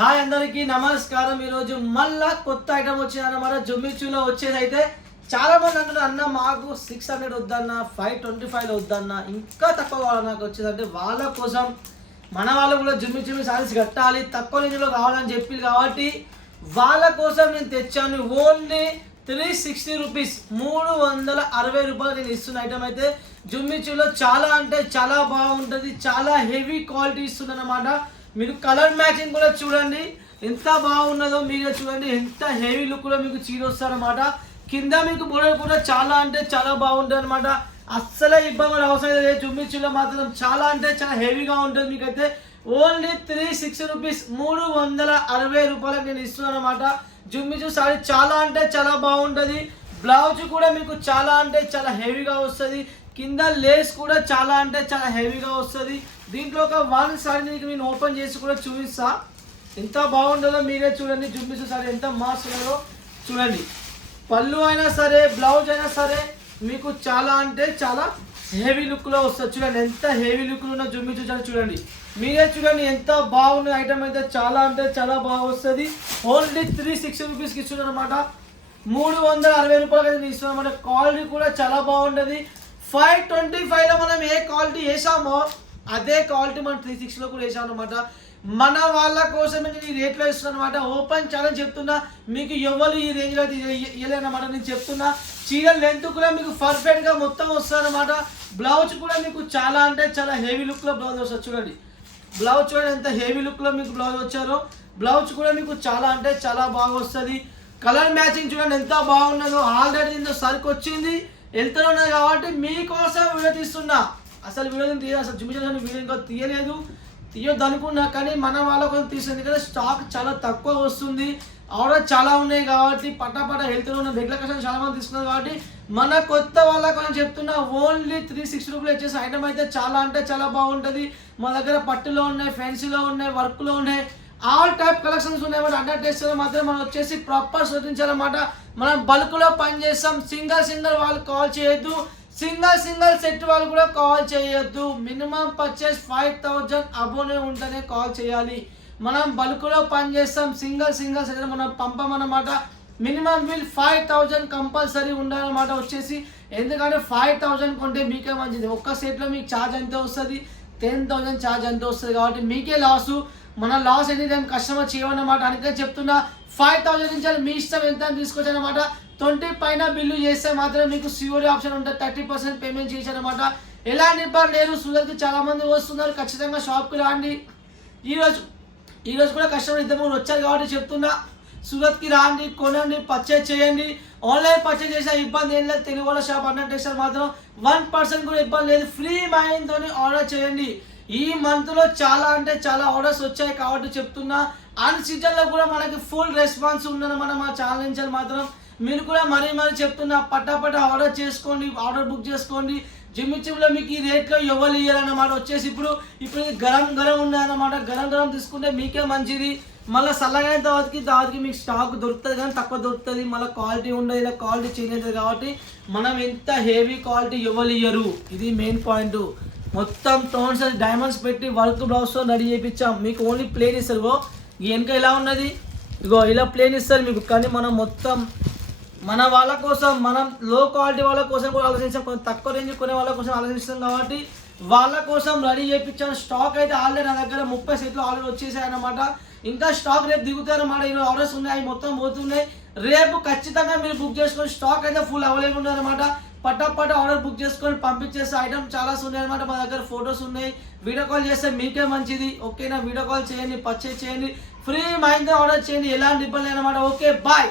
Hi అందరికీ నమస్కారం. ఈరోజు మళ్ళా కొత్త ఐటమ్ వచ్చిందన్నమాట. జుమ్మిచ్చులో వచ్చేదైతే చాలా మంది అంటున్నారు, అన్న మాకు 600 వద్దన్న, 525 వద్దన్న, ఇంకా తక్కువ కావాలి నాకు వచ్చేదంటే వాళ్ళ కోసం మన వాళ్ళు కూడా జుమ్మిచ్చుమి సారీస్ కట్టాలి, తక్కువ రేంజ్లో కావాలని చెప్పి కాబట్టి వాళ్ళ కోసం నేను తెచ్చాను. ఓన్లీ 360 రూపీస్, 360 రూపాయలు నేను ఇస్తున్న ఐటమ్ అయితే జుమ్మిచ్చులో చాలా అంటే చాలా బాగుంటుంది. చాలా హెవీ క్వాలిటీ ఇస్తుంది అన్నమాట. మీరు కలర్ మ్యాచింగ్ కూడా చూడండి ఎంత బాగున్నదో, మీరు చూడండి ఎంత హెవీ లుక్లో మీకు చీర వస్తారనమాట. కింద మీకు బోర్డర్ కూడా చాలా అంటే చాలా బాగుంటుంది అనమాట. అస్సలే ఇబ్బంది అవసరం లేదు. జుమ్మిచ్చులో మాత్రం చాలా అంటే చాలా హెవీగా ఉంటుంది. మీకైతే ఓన్లీ 360 రూపీస్, 360 రూపాయలకు నేను ఇస్తున్నాను అనమాట. జుమ్మిచ్చు సారీ చాలా అంటే చాలా బాగుంటుంది. బ్లౌజ్ కూడా మీకు చాలా అంటే చాలా హెవీగా వస్తుంది. కింద లేస్ కూడా చాలా అంటే చాలా హెవీగా వస్తుంది. దీంట్లో ఒక వన్ సారీ నేను ఓపెన్ చేసి కూడా చూపిస్తా ఎంత బాగుంటుందో మీరే చూడండి. జుమ్మిచ్చు సారీ ఎంత మాస్ ఉన్నదో చూడండి. పళ్ళు అయినా సరే బ్లౌజ్ అయినా సరే మీకు చాలా అంటే చాలా హెవీ లుక్లో వస్తుంది. చూడండి ఎంత హెవీ లుక్లో ఉన్న జుమ్మిచ్చు సారీ చూడండి. మీరే చూడండి ఎంత బాగున్న ఐటమ్ అయితే చాలా అంటే చాలా బాగా వస్తుంది. ఓన్లీ 360 రూపీస్కి ఇస్తున్నారు అనమాట. 360 రూపాయలకి అయితే ఇస్తున్నాం అనమాట. క్వాలిటీ కూడా చాలా బాగుంటుంది. 525లో మనం ఏ క్వాలిటీ వేసామో అదే క్వాలిటీ మనం 360లో కూడా వేసాం అనమాట. మన వాళ్ళ కోసమే నేను ఈ రేట్లో ఇస్తున్నాను అనమాట. ఓపెన్ ఛాలెంజ్ చెప్తున్నా, మీకు ఎవరు ఈ రేంజ్లో ఇవ్వలేనమాట. నేను చెప్తున్నా చీర లెంత్ కూడా మీకు పర్ఫెక్ట్గా మొత్తం వస్తుంది అనమాట. బ్లౌజ్ కూడా మీకు చాలా అంటే చాలా హెవీ లుక్లో బ్లౌజ్ వస్తుంది. చూడండి బ్లౌజ్ చూడండి ఎంత హెవీ లుక్లో మీకు బ్లౌజ్ వచ్చారో. బ్లౌజ్ కూడా మీకు చాలా అంటే చాలా బాగా వస్తుంది. కలర్ మ్యాచింగ్ చూడండి ఎంత బాగున్నదో. ఆల్రెడీ దీంతో సరుకు వచ్చింది, వెళ్తూనే ఉన్నది కాబట్టి మీకోసం వీడియో తీస్తున్నా. అసలు వీడియో తీయాలి, అసలు జుమ్మిచ్చులో వీడియో ఇంకా తీయలేదు, తీయొద్దు అనుకున్నా కానీ మన వాళ్ళ కోసం తీస్తుంది. కదా స్టాక్ చాలా తక్కువ వస్తుంది, ఆర్డర్ చాలా ఉన్నాయి కాబట్టి పటాపట వెళ్తూనే ఉన్న రెగ్యులర్ కస్టమర్ చాలా మంది తీసుకున్నారు కాబట్టి మన కొత్త వాళ్ళ కోసం చెప్తున్నా. ఓన్లీ 360 రూపాయలు వచ్చేసి ఐటమ్ అయితే చాలా అంటే చాలా బాగుంటుంది. మా దగ్గర పట్టులో ఉన్నాయి, ఫ్యాన్సీలో ఉన్నాయి, వర్క్లో ఉన్నాయి, ఆల్ టైప్ కలెక్షన్స్ ఉన్నాయి. అండర్ టెస్ట్ మాత్రం మనం వచ్చేసి ప్రాపర్ సూచించాలన్నమాట. మనం బల్క్లో పని చేస్తాం. సింగల్ వాళ్ళు కాల్ చేయొద్దు, సింగల్ సెట్ వాళ్ళు కూడా కాల్ చేయొద్దు. మినిమం పర్చేస్ 5000 అబోనే ఉంటేనే కాల్ చేయాలి. మనం బల్క్లో పని చేస్తాం. సింగల్ సెట్ మనం పంపమన్నమాట. మినిమం బిల్ 5000 కంపల్సరీ ఉండాలన్నమాట వచ్చేసి. ఎందుకంటే 5000 కొంటే మీకే మంచిది. ఒక్క సెట్లో మీకు ఛార్జ్ ఎంత వస్తుంది, 10,000 ఛార్జ్ ఎంత వస్తుంది కాబట్టి మీకే లాసు. మన లాస్ ఎనీ టైం కస్టమర్ చేయమన్నమాట. అందుకని చెప్తున్నా 5000 నుంచి మీ ఇష్టం ఎంత అని తీసుకోవచ్చు అనమాట. 20 పైన బిల్లు చేస్తే మాత్రం మీకు సిఓడి ఆప్షన్ ఉంటుంది. 30% పేమెంట్ చేశారనమాట. ఎలాంటి ఇబ్బంది లేదు. సూరత్కి చాలా మంది వస్తున్నారు, ఖచ్చితంగా షాప్కి రాండి. ఈరోజు కూడా కస్టమర్ 2-3 వచ్చారు కాబట్టి చెప్తున్నా, సూరత్కి రాండి, కొనండి, పర్చేజ్ చేయండి. ఆన్లైన్ పర్చేజ్ చేసిన ఇబ్బంది ఏం లేదు. తెలుగు వాళ్ళ షాప్ అన్న టెక్స్టైల్ మాత్రం 1% కూడా ఇబ్బంది లేదు. ఫ్రీ మైండ్తో ఆర్డర్ చేయండి. ఈ మంత్లో చాలా అంటే చాలా ఆర్డర్స్ వచ్చాయి కాబట్టి చెప్తున్నా. అన్ సీజన్లో కూడా మనకి ఫుల్ రెస్పాన్స్ ఉందన్నమాట మా ఛానల్ నుంచి మాత్రం. మీరు కూడా మరీ చెప్తున్నా, పట్టాపట్ట ఆర్డర్ చేసుకోండి, ఆర్డర్ బుక్ చేసుకోండి. జుమ్మిచ్చులో మీకు ఈ రేట్లో ఎవరు ఇవ్వాలన్నమాట వచ్చేసి. ఇప్పుడు గరం ఉన్నాయన్నమాట. గరం తీసుకుంటే మీకే మంచిది. మళ్ళీ చల్లగైన తర్వాతకి మీకు స్టాక్ దొరుకుతుంది కానీ తక్కువ దొరుకుతుంది. మళ్ళీ క్వాలిటీ ఉండదు, ఇలా క్వాలిటీ చేంజ్ అవుతుంది కాబట్టి మనం ఎంత హెవీ క్వాలిటీ ఎవరు ఇయ్యరు. ఇది మెయిన్ పాయింట్. మొత్తం టోన్స్ డైమండ్స్ పెట్టి వర్క్ బ్లౌజ్తో రెడీ చేయించాం. మీకు ఓన్లీ ప్లేన్ ఇస్తారు. వెనక ఇలా ఉన్నది, ఇగో ఇలా ప్లేన్ ఇస్తారు మీకు. కానీ మనం మొత్తం మన వాళ్ళ కోసం, మనం లో క్వాలిటీ వాళ్ళ కోసం కూడా ఆలోచించాం, కొంచెం తక్కువ రేంజ్ కొనే వాళ్ళ కోసం ఆలోచిస్తాం కాబట్టి వాళ్ళ కోసం రెడీ చేయించాను. స్టాక్ అయితే ఆల్రెడీ నా దగ్గర 30 సెట్లు ఆల్రెడీ వచ్చేసాయి అన్నమాట. ఇంకా స్టాక్ రేపు దిగుతాయి అన్నమాట. ఈరోజు ఆర్డర్స్ ఉన్నాయి, మొత్తం పోతున్నాయి. రేపు ఖచ్చితంగా మీరు బుక్ చేసుకొని స్టాక్ అయితే ఫుల్ అవైలబుల్ ఉంది అనమాట. పట్టాపట్ట ఆర్డర్ బుక్ చేసుకొని పంపించేస్తే ఐటమ్ చాలా ఉన్నాయి అనమాట. మా దగ్గర ఫొటోస్ ఉన్నాయి. వీడియో కాల్ చేస్తే మీకే మంచిది. ఓకేనా, వీడియో కాల్ చేయండి, పర్చేజ్ చేయండి, ఫ్రీ మైండ్తో ఆర్డర్ చేయండి, ఎలాంటి ఇబ్బంది అనమాట. Okay bye.